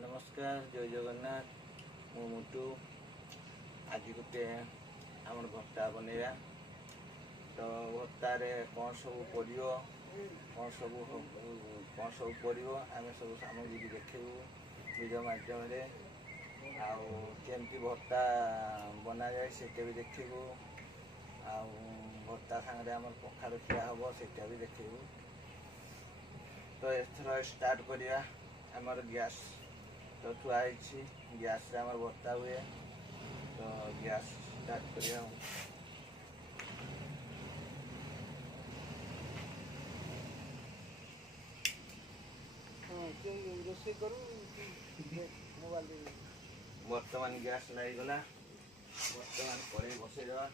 नमस्कार जय जगन्नाथ मु मुटु आज गोटे आम भत्ता बनैया तो भत्तार कौन सब पड़ो कौन सब पड़ो आम सब सामग्री देखू वीडियो मध्यम आमती भत्ता बना जाए से भी देखू भत्ता सागर आम पखाड़ खिया हम से भी देखू। तो एथर स्टार्ट करिया आमर गैस तो थुआई गैस रे आमर भत्ता हुए तो गैस स्टार्ट करिया बर्तमान गैस लगीगला बर्तमान कड़े बसई देवा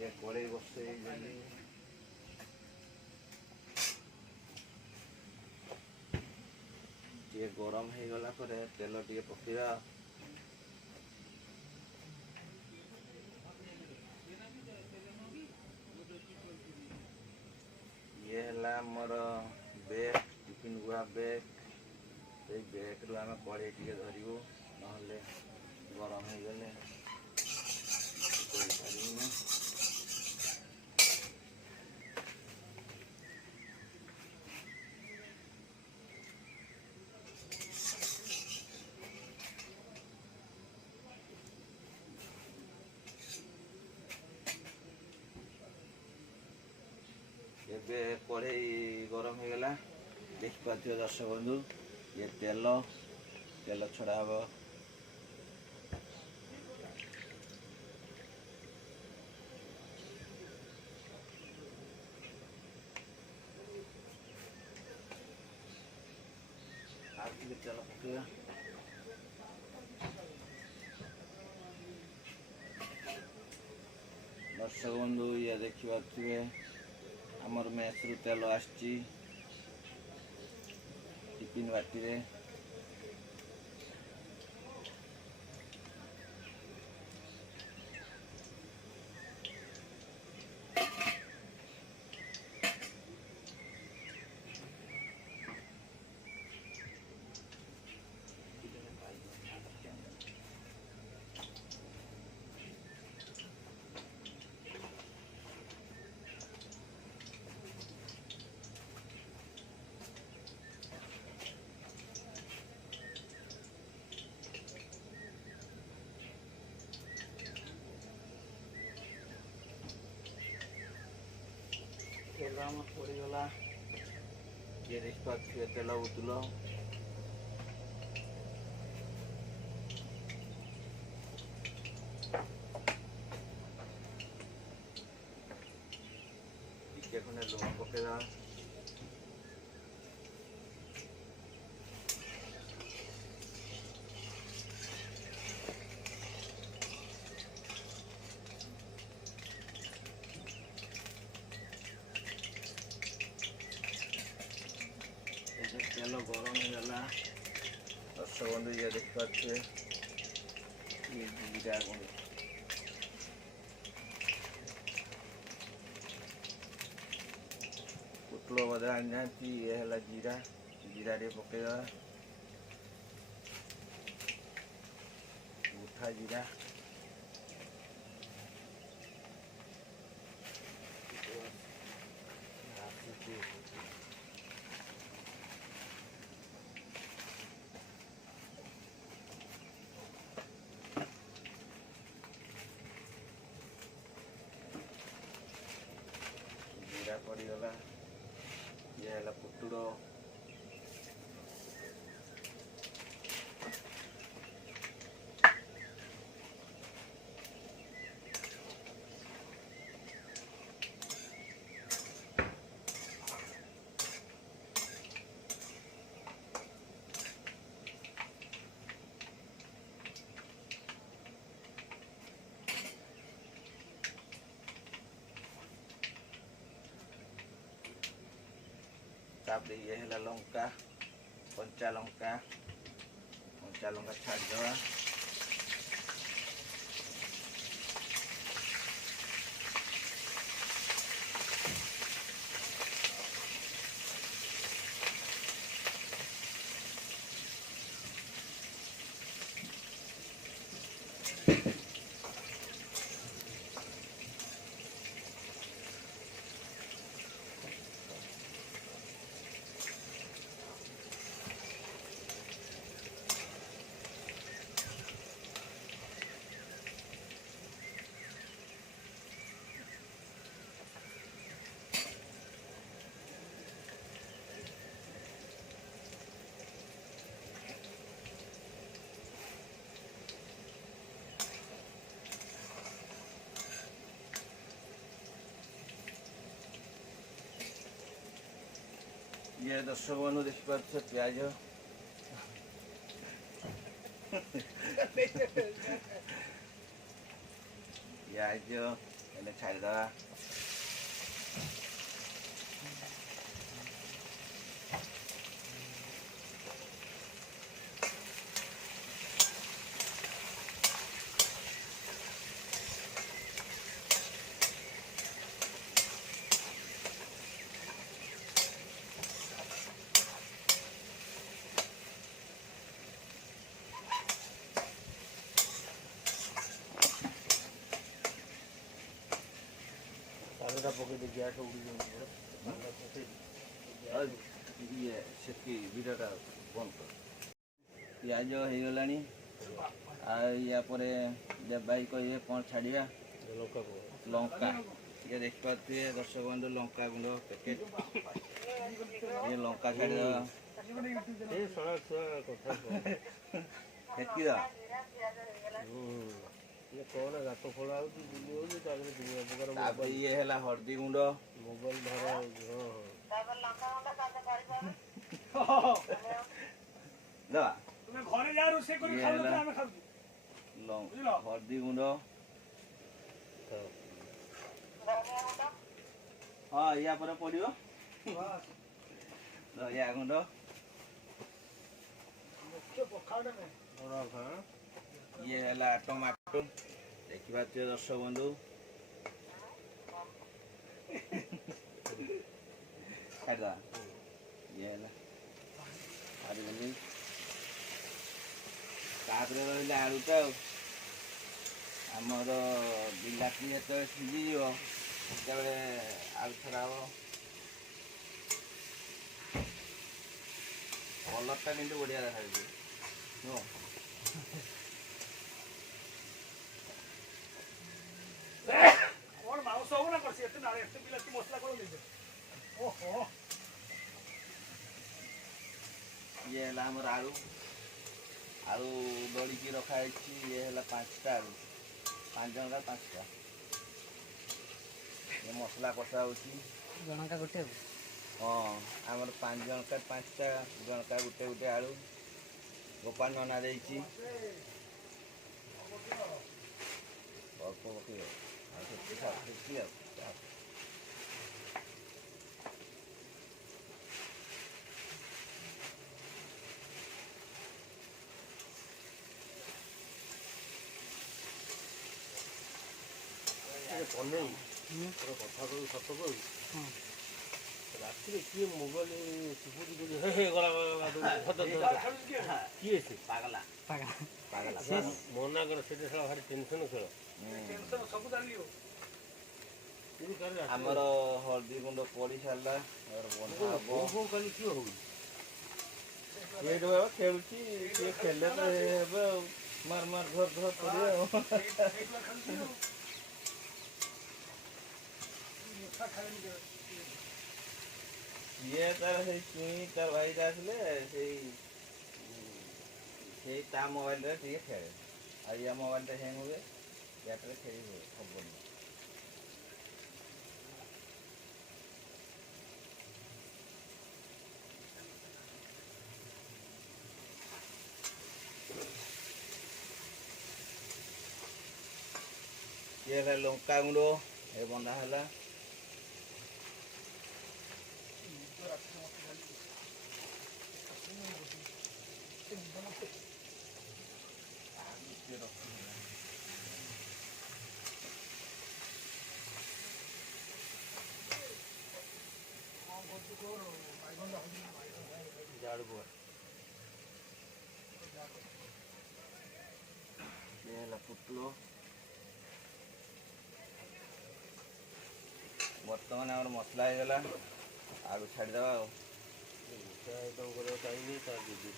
ये कड़े बसई ये गरम हो गला तेल टे पकेगा ये है मोर बेग टिफिन गुआ बेग से बेग रू आम कड़े टे धरू ना गरम हो गले कड़े गरम हो गला देखिए दर्शक बंधु ये तेल तेल छड़ा हम तेल पकेगा दर्शक बंधु ये देखिए आमर मेस रु तेल आसची टिफिन बाटी रे तेल पड़गला ये देखिए तेल उतुल टे खंडे लुण पकेदा तेल गरम हो गला दर्शक बंधु ये देखिए ये जीरा गुंड पुटल बदला आनी ये है जीरा जीरा टे पकेगा उठा जीरा पड़गला ये है पुटुड़ ये है लंका कंचा लंका छाड़देवा ये दर्शक बंधु देखिपारे पिज पिज एने छाड़ीदे ये से भिडटा बंद कर पिज हो गलानी यापर भाई कहे कौन छाड़िया लंका ये देखिए दर्शक बंधु लंका गुंड पैकेट ये लंका छाड़ीद कौन गात खोला ये है हल्दी गुंड मोबाइल धर हल्दी गुंड हाँ या पड़ो या गुंड ये है टमाटो देखा दर्शक बंधु छाड़ा ये है रहा आलुटा आमर बिलाती जो सीझी से आलू छड़ा हम कलरटा कि बढ़िया देखा ये है आमर आलू आलू दड़ी की रखाई ये है 5टा आलू 5 जन का 5टा ये मसला कषा हो जनका गोटे हाँ आमर 5 जन का 5टा जनका गोटे गोटे आलू गोपाल नना दे अल्प पकड़ कथा कहू सत कहू राति किए मोबाइल चिपुरी किए से पागला मना कर से भारी टेंशन खेल आमर हल्दी गुंड पड़ी सारा कल किए हो खेलुची खेले तो मार मार धर धर कर ये तार चुई तार भाई आसले ता मोबाइल खेले आ या मोबाइल हैंग हुए या खेल हुए खबर ये है लंका गुंड ये बंधा है झाड़ू बुआ ये है पुतलो बर्तमान आम मसला हो गला आलू छाड़ीदे आइटम कर चाहिए दीदी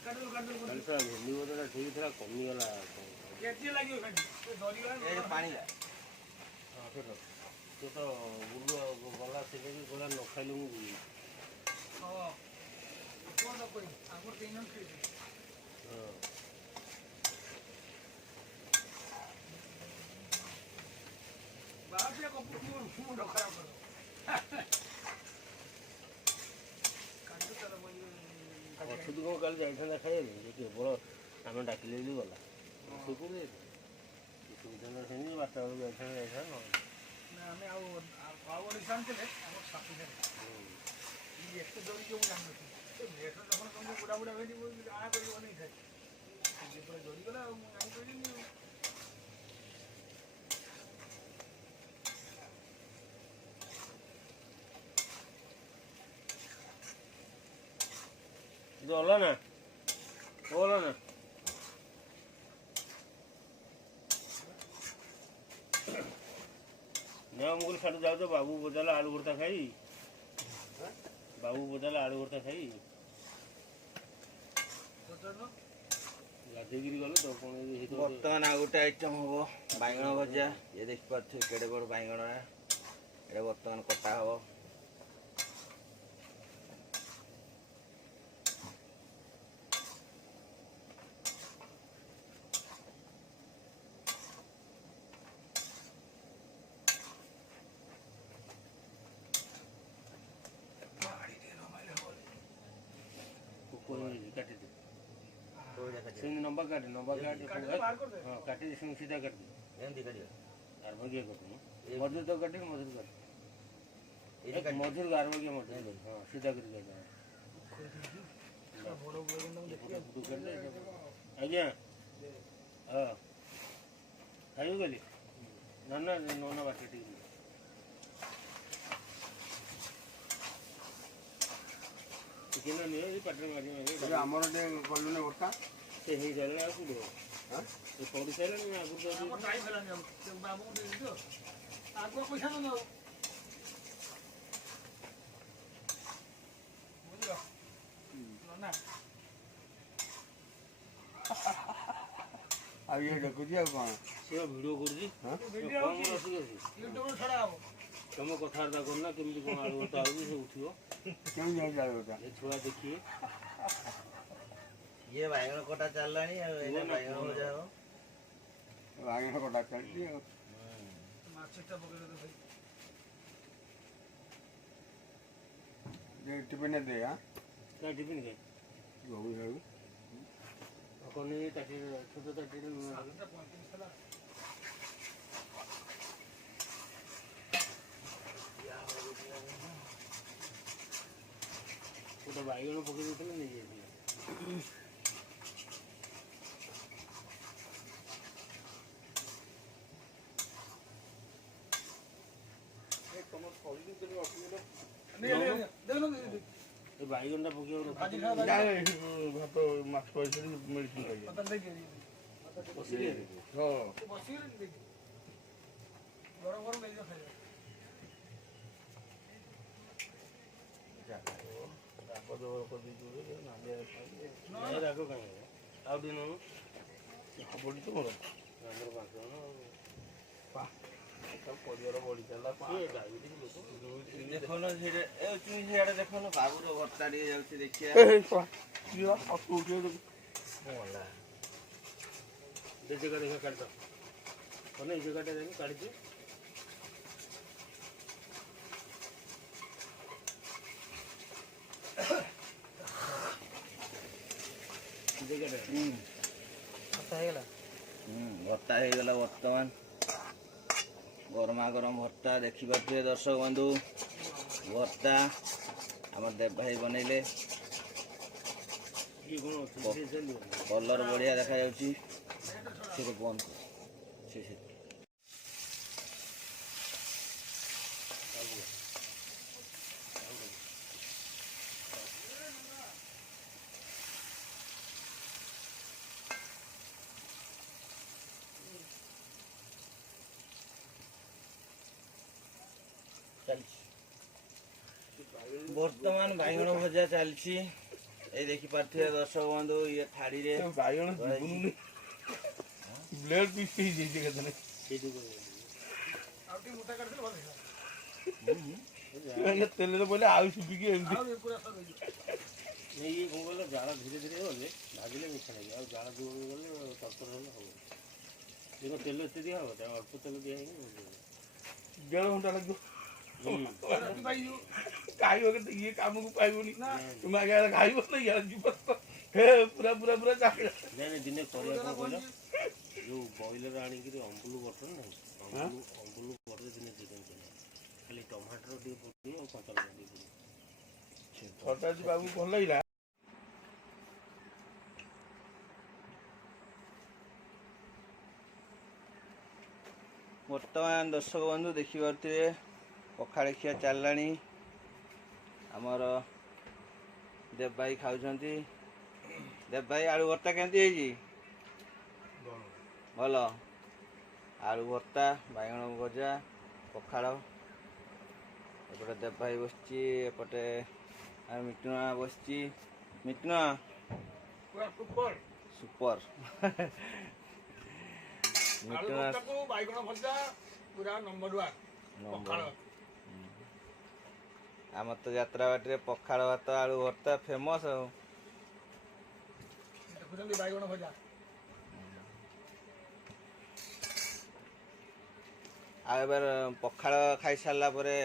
भेंडी बदला ठीक था कमीगला ଏ ପାଣି ହଁ ସେଟା ତୁ ତ ବୁଲୁ ଗଲା ସେ ବି ଗଲା ନ ଖାଇଲୁ ମୁଁ ବୁଲି ହଁ ଅଛୁଟି କ'ଣ କାଲି ଯାଇଥାନ୍ତା ଖାଇବାକୁ ଯେ କେବଳ ଆମେ ଡାକିଲେ ବି ଗଲା ସୁବିଧା ହେଇନି 12ଟା ବେଳକୁ ଯାଇଥାନ୍ତା ଆମେ ଆଉ ଓଡିଶାନ୍ତିଲେ ଆମର ସାଥି ଏତେ ଦୌଡ଼ିକି ମୁଁ ଜାଣିନଥିଲି ଲେଟ୍ରେ ଯখন ତମକୁ ବୁଢ଼ା ବୁଢ଼ା ଭେଟି ଆଣା କରିକି ବନେଇଥାଏ ଯେତେବେଳେ ଦୌଡ଼ିଗଲା ଆଉ ମୁଁ ଜାଣିପାରିଲିନି ଆଉ ଗଲା ନା ଗଲା ନା ନା ମୁଁ କହିଲି ସାଡ଼ୁ ଯାଉଛ ବାବୁ ବଜାଲା ଆଳୁ ଭର୍ତ୍ତା ଖାଇ ବାବୁ ବଜାଲା ଆଳୁ ଭର୍ତ୍ତା ଖାଇ ଗାଧେଇକିରି ଗଲେ ତ କ'ଣ ହେଇଥିବ ବର୍ତ୍ତମାନ ଆଉ ଗୋଟେ ଆଇଟମ୍ ହବ ବାଇଗଣ ଭଜା ଇଏ ଦେଖିପାରୁଥିବେ କେଡ଼େ ବଡ଼ ବାଇଗଣ ଏଇଟା ବର୍ତ୍ତମାନ କଟା ହବ କାଟିଦେ ସେମିତି ନମ୍ବା କାଟେ ହଁ କାଟିଦେ ସେମିତି ସିଧା କାଟିଦେ ଏମିତି କରିବା ଆର ଭାଗିଆ କାଟୁନୁ ମଝିରେ ତ କାଟିକି ମଝିରେ କାଟ ମଝିରେ ଆର ଭାଗିଆ ମଝିରେ ହଁ ସିଧା କରି କାଟ ଆଜ୍ଞା ହଁ ଖାଇବୁ ଗଲି ନା ବାଟ ଟିକେ ଚିକେନ ନିଏ ପାଟିରେ ମାରି ଆମର ଟିକେ ଗଲୁନି ବର୍ଷା ସେ ହେଇସାରିଲା ଆଉ କୋଉଠି ସେ ପଡ଼ି ସାରିଲାଣି ଆଗରୁ ଟାଇମ୍ ହେଲାନି ଆଉ ବାବୁଙ୍କୁ ଦେଇଦିଅ ଆଗୁଆ ପଇସା ନ ନେଉ ବୁଝିଲ ନା ଆଉ ଇଏ ଦେଖୁଛି ଆଉ କ'ଣ ସେ ଭିଡ଼ିଓ କରୁଛି ଭିଡ଼ିଓ ୟୁଟ୍ୟୁବରୁ ଛଡ଼ା ହବ ତମ କଥାବାର୍ତ୍ତା କରୁନା କେମିତି କ'ଣ ଆଳୁ ଭର୍ତ୍ତା ହେଉଛି ସେ ଉଠିବ କେମିତି ଯାଉଛି ଆଳୁ ଭର୍ତ୍ତା ଏ ଛୁଆ ଦେଖିବେ ଇଏ ବାଇଗଣ କଟା ଚାଲିଲାଣି ଆଉ ଏଇନା ବାଇଗଣ ଭଜା ହବ ବାଇଗଣ କଟା ଚାଲିଛି ଆଉ ମାଛଟା ପକେଇଦେବେ ଭାଇ ଟିଫିନ୍ ଦେ ନା ଟିଫିନ୍ ଖାଇ ଘରୁ ଯାଉ କ'ଣ ତାଟିରେ ଛୋଟ ତାଟିରେ ଗୋଟେ ବାଇଗଣ ପକେଇ ଦେଇଥିଲେ ନେଇଯାଇଥିଲେ ଏ ବାଇଗଣଟା ପକେଇବ ଭାତ ମାଛ ପଇସା ମେଡ଼ିସିନ ବସିଲେ ହଁ ଗରମ ଗରମ ନେଇଯିବ ଖାଇବା ରାଗ କାହିଁ ଆଉ ଟିକେ ନେଉନୁ ହବନି ତ ମୋର ଆମର 5 ଜଣ ପରିବାର ବଢ଼ି ଚାଲିଲା ଡାଇବେଟିସ୍ ଦେଖୁନ ସିଆଡ଼େ ଦେଖୁନ ବାବୁର ଭର୍ତ୍ତା ଟିକେ ଯାଉଛି ଦେଖିବା ଜାଗା ଦେଖା କାଢ଼ିଦ ମାନେ ଏଇ ଜାଗାଟା ଯାଇକି କାଢ଼ିଛି ଭର୍ତ୍ତା ହେଇଗଲା ବର୍ତ୍ତମାନ ଗରମା ଗରମ ଭର୍ତ୍ତା ଦେଖିପାରୁଥିବେ ଦର୍ଶକ ବନ୍ଧୁ ଭର୍ତ୍ତା ଆମର ଦେବ ଭାଇ ବନେଇଲେ କଲର ବଢ଼ିଆ ଦେଖାଯାଉଛି ସେ ବନ୍ଦ ସେ ବର୍ତ୍ତମାନ ବାଇଗଣ ଭଜା ଚାଲିଛି ଏଇ ଦେଖିପାରୁଥିବେ ଦର୍ଶକ ବନ୍ଧୁ ଇଏ ଥାଳିରେ ବାଇଗଣ ବ୍ଲେଡ୍ ପିସ୍ ହେଇଯାଇଛି ଏକାଥରେ। ସେଇଠୁ ଆଉ ଟିକେ ମୋଟା କାଟିଦେଲେ ଭଲ ହେଇଯିବ। ତେଲରେ ପଇଲେ ଆଉ ଶୁଖିକି ଏମିତି ଆଉ ପୁରା ସର ହେଇଯିବ। ଇଏ କ'ଣ କହିଲ ଜାଳ ଧୀରେ ଧୀରେ ଗଲେ ଭାଜିଲେ ମିଠା ଲାଗିବ। ଆଉ ଜାଳ ଦୂରକୁ ଗଲେ ତରତର ହେଲେ ହେବ। ଦେଖ ତେଲ ଏତେ ଦିଆ ହେବ, ଅଳ୍ପ ତେଲ ଦିଆ ହେଇକି 1.5 ଘଣ୍ଟା ଲାଗିବ। ରାତି ପାଇଯିବ। ଖାଇବ କେତେ ଇଏ କାମକୁ ପାଇବନି। ନା ତୁମେ ଆଗେ ଖାଇବ ନା ଇଆଡ଼େ ଯିବ ହେ ପୁରା ପୁରା ପୁରା ଚାକିରି। ନାଇଁ ଦିନେ କରିବା କ'ଣ କହିଲ, ଯେଉଁ ବଇଲର ଆଣିକିରି ଅମ୍ବୁଲ ବଟର ନାହିଁ, ଅମ୍ବୁଲ ବଟର ଦିନେ ଦେଇଛନ୍ତି। ଖାଲି ଟମାଟର ଟିକେ ପଡ଼ିବ ଆଉ କଞ୍ଚା ଲଙ୍କା ଟିକେ ପଡ଼ିବ। ଛଅଟା ଯିବାକୁ ଭଲ ଲାଗିଲା। ବର୍ତ୍ତମାନ ଦର୍ଶକ ବନ୍ଧୁ ଦେଖିପାରୁଥିବେ ପଖାଳ ଖିଆ ଚାଲିଲାଣି। ଆମର ଦେବ ଭାଇ ଖାଉଛନ୍ତି। ଦେବ ଭାଇ ଆଳୁ ଭର୍ତ୍ତା କେମିତି ହେଇଛି? ଭଲ। ଆଳୁ ଭର୍ତ୍ତା, ବାଇଗଣ ଭଜା, ପଖାଳ। ଏପଟେ ଦେବ ଭାଇ ବସିଛି, ଏପଟେ ମିଟୁଣା ବସିଛି। ମିଟୁଣା ପୁରା ସୁପର। ସୁପର। ଆଳୁ ମିଟୁଣା ଭର୍ତ୍ତାକୁ ବାଇଗଣ ଭଜା ପୁରା ନମ୍ବର 1 ପଖାଳ। ଆମର ତ ଯାତ୍ରା ବାଟିରେ ପଖାଳ ଭାତ ଆଳୁ ଭର୍ତ୍ତା ଫେମସ୍ ଆଉ। ଦେଖୁଛନ୍ତି ବାଇଗଣ ଭଜା। ଆଉ ଏବେ ପଖାଳ ଖାଇସାରିଲା ପରେ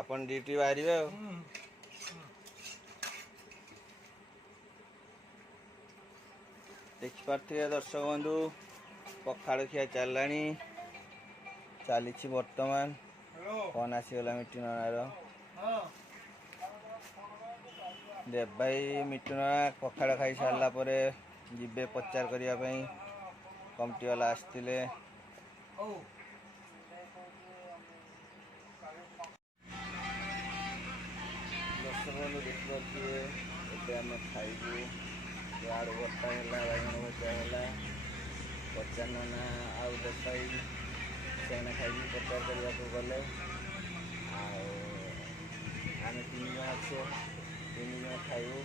ଆପଣ ଡ୍ୟୁଟି ବାହାରିବେ ଆଉ। ଦେଖିପାରୁଥିବେ ଦର୍ଶକ ବନ୍ଧୁ ପଖାଳ ଖିଆ ଚାଲିଲାଣି। ଚାଲିଛି ବର୍ତ୍ତମାନ। ଫୋନ୍ ଆସିଗଲା ମିଟୁଣାର। ଦେବ ଭାଇ ମିଟୁଣା ପଖାଳ ଖାଇସାରିଲା ପରେ ଯିବେ ପ୍ରଚାର କରିବା ପାଇଁ। କମିଟି ବାଲା ଆସିଥିଲେ। ଦର୍ଶକ ବନ୍ଧୁ ଦେଖିପାରୁଥିବେ ଏବେ ଆମେ ଖାଇବୁ। ଆଳୁ ଭର୍ତ୍ତା ହେଲା, ବାଇଗଣ ଭଜା ହେଲା। ପ୍ରଚାର ନନା ଆଉ ଦେବ ଭାଇ ସେମାନେ ଖାଇକି ପ୍ରଚାର କରିବାକୁ ଗଲେ। ଆଉ ଆମେ 3 ଜଣ ଅଛୁ, 3 ଜଣ ଖାଇବୁ।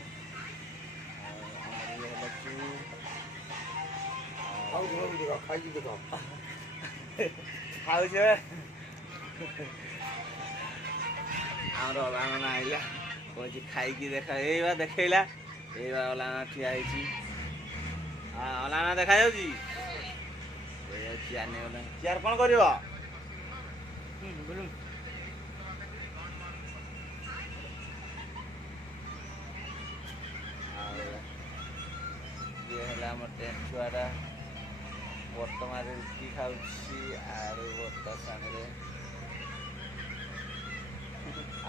ଆଉ ଆମର ଇଏ ହେଲା ଖାଇକି ଦେଖ। ଖାଉଛେ ଆମର ଅଲାନନା ଆଇଲା, କହୁଛି ଖାଇକି ଦେଖ। ଏଇ ବା ଦେଖେଇଲା, ଏଇ ବା ଅଲାନନା ଠିଆ ହେଇଛି। ଅଲାନନା ଦେଖାଯାଉଛି। ଚେୟାର ନେଇଗଲା। ଚେୟାର କ'ଣ କରିବ? ଆଉ ଇଏ ହେଲା ଆମର ଟେଣ୍ଟ ଛୁଆଟା। ବର୍ତ୍ତମାନ ରୁଟି ଖାଉଛି ଆଳୁ ଭର୍ତ୍ତା ସାଙ୍ଗରେ।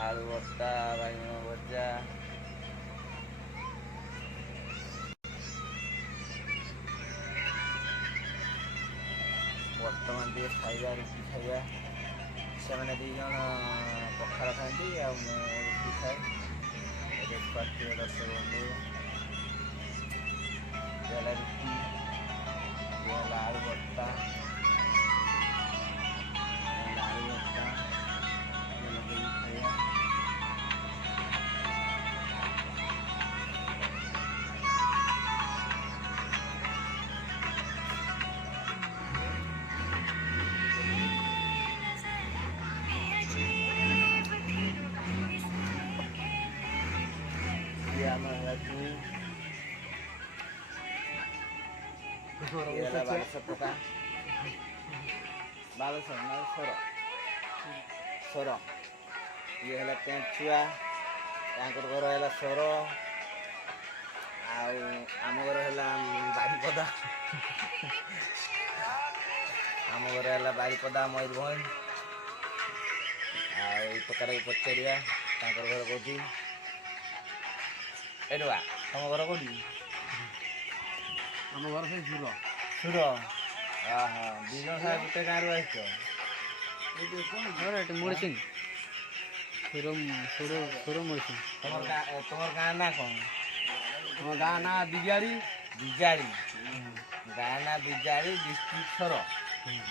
ଆଳୁ ଭର୍ତ୍ତା, ବାଇଗଣ ଭଜା। ବର୍ତ୍ତମାନ ଟିକେ ଖାଇବା, ରୁଟି ଖାଇବା। ସେମାନେ 2 ଜଣ ପଖାଳ ଖାଆନ୍ତି ଆଉ ମୁଁ ରୁଟି ଖାଏ। ଦେଖିପାରୁଥିବେ ଦର୍ଶକ ବନ୍ଧୁ ଇଏ ହେଲା ରୁଟି, ଇଏ ହେଲା ଆଳୁ ଭର୍ତ୍ତା, ଆଳୁ ଭର୍ତ୍ତା ଲଗେଇକି ଖାଇବା। ଇଏ ଆମର ହେଲା ଜୁଇ, ଇଏ ହେଲା ବାଲେଶ୍ୱର ଟୋକା। ବାଲେଶ୍ୱର ନା ସର। ଇଏ ହେଲା ଟେଣ୍ଟ ଛୁଆ, ତାଙ୍କର ଘର ହେଲା ସର। ଆଉ ଆମ ଘର ହେଲା ବାରିପଦା। ଆମ ଘର ହେଲା ବାରିପଦା, ମୟୂରଭଞ୍ଜ। ଆଉ ଏଇ ପ୍ରକାରକୁ ପଚାରିବା ତାଙ୍କର ଘର କେଉଁଠି। ଏଇଠି ବା ତମ ଘର କେଉଁଠି? ଆମ ଘର ସେଇ ସୁର। ସୁର। 2 ଜଣ ସାର୍ ଗୋଟେ ଗାଁରୁ ଆସିଛ। ମେଡ଼ିସିନ ସୁର ମେଡ଼ିସିନ। ତମର ଗାଁ ନାଁ କ'ଣ? ଆମ ଗାଁ ନାଁ ବିଜାଡ଼ି। ବିଜାଡ଼ି। ଗାଁ ନାଁ ବିଜାଡ଼ି, ଡିଷ୍ଟ୍ରିକ୍ଟ ସର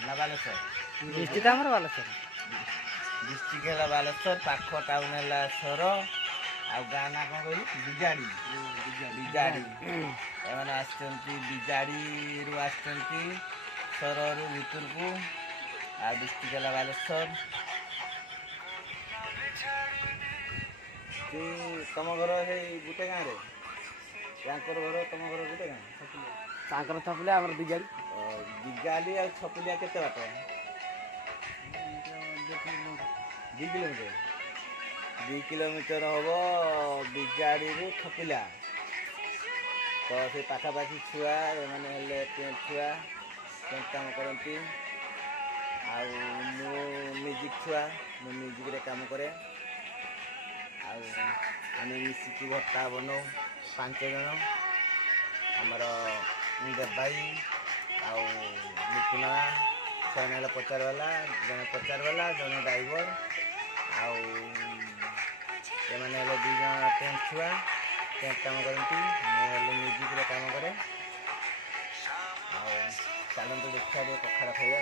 ନା ବାଲେଶ୍ୱର? ଡିଷ୍ଟ୍ରିକ୍ଟ ଆମର ବାଲେଶ୍ୱର। ଡିଷ୍ଟ୍ରିକ୍ଟ ହେଲା ବାଲେଶ୍ୱର, ପାଖ ଟାଉନ୍ ହେଲା ସର। ଆଉ ଗାଁ ନାଁ କ'ଣ କହିଲୁ? ବିଜାଡ଼ି। ବିଜାଡ଼ି। ଏମାନେ ଆସିଛନ୍ତି ବିଜାଡ଼ିରୁ ଆସିଛନ୍ତି ବାଲେଶ୍ୱରରୁ ଭିତରକୁ ଆଉ ଡିଷ୍ଟ୍ରିକ୍ଟ ହେଲା ବାଲେଶ୍ୱର। ତମ ଘର ସେଇ ଗୋଟେ ଗାଁରେ? ତାଙ୍କର ଘର ତମ ଘର ଗୋଟେ ଗାଁ? ତାଙ୍କର ଥପିଲେ ଆମର ଦିଗାଳି। ଦିଗାଲି ଆଉ ଛପିଲିଆ କେତେ ବାଟ? 2 କିଲୋମିଟର। 2 କିଲୋମିଟର ହେବ ଦିଗାଡ଼ିରୁ ଛପିଲା। ତ ସେ ପାଖାପାଖି ଛୁଆ ଏମାନେ ହେଲେ ଛୁଆ କାମ କରନ୍ତି। ଆଉ ମୁଁ ମ୍ୟୁଜିକ୍ ଛୁଆ, ମୁଁ ମ୍ୟୁଜିକ୍ରେ କାମ କରେ। ଆଉ ଆମେ ମିଶିକି ଭତ୍ତା ବନଉ 5 ଜଣ। ଆମର ଦେବାଇ ଆଉ ନିପୁଣା, ସେମାନେ ହେଲେ ପଚାରବାଲା, ଜଣେ ପଚାରବାଲା, ଜଣେ ଡ୍ରାଇଭର। ଆଉ ଏମାନେ ହେଲେ 2 ଜଣ ଟେଣ୍ଟ ଛୁଆ, ଟେଣ୍ଟ କାମ କରନ୍ତି। ମୁଁ ହେଲେ ମ୍ୟୁଜିକ୍ରେ କାମ କରେ। ଆଉ ଚାଲନ୍ତୁ ଦେଖିବା ଟିକେ ପଖାଳ ଖାଇବା।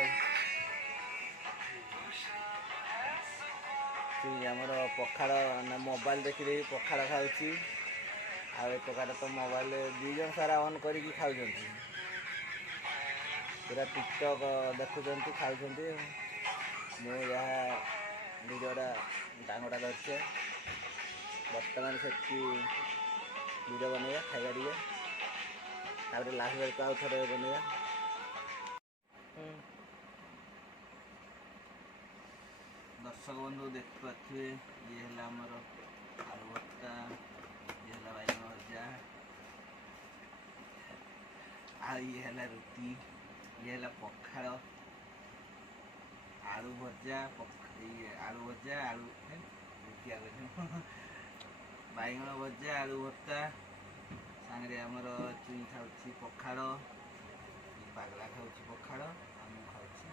ଆମର ପଖାଳ ନା ମୋବାଇଲ ଦେଖିଦେଇ ପଖାଳ ଖାଉଛି। ଆଉ ଏ ପ୍ରକାର ତ ମୋବାଇଲ 2 ଜଣ ସାରା ଅନ୍ କରିକି ଖାଉଛନ୍ତି। ପୁରା ଟିକଟକ୍ ଦେଖୁଛନ୍ତି, ଖାଉଛନ୍ତି। ମୁଁ ଯାହା ଭିଡ଼ିଓଟା ଡାଙ୍ଗଟା ଧରିଛେ। ବର୍ତ୍ତମାନ ସେଠି ଭିଡ଼ିଓ ବନେଇବା, ଖାଇବା ଟିକେ, ତାପରେ ଲାଷ୍ଟ ବେଳକୁ ଆଉ ଥରେ ବନେଇବା। ଦର୍ଶକ ବନ୍ଧୁ ଦେଖିପାରୁଥିବେ, ଇଏ ହେଲା ଆମର ଆଳୁ ଭର୍ତ୍ତା, ଇଏ ହେଲା ବାଇଗଣ ଭଜା, ଆଉ ଇଏ ହେଲା ରୁଟି, ଇଏ ହେଲା ପଖାଳ, ଆଳୁ ଭଜା, ଆଳୁ ଭଜା, ବାଇଗଣ ଭଜା, ଆଳୁ ଭର୍ତ୍ତା ସାଙ୍ଗରେ ଆମର ଚୁଇଁ ଖାଉଛି ପଖାଳ, ପାଗଳା ଖାଉଛି ପଖାଳ, ଆଉ ମୁଁ ଖାଉଛି।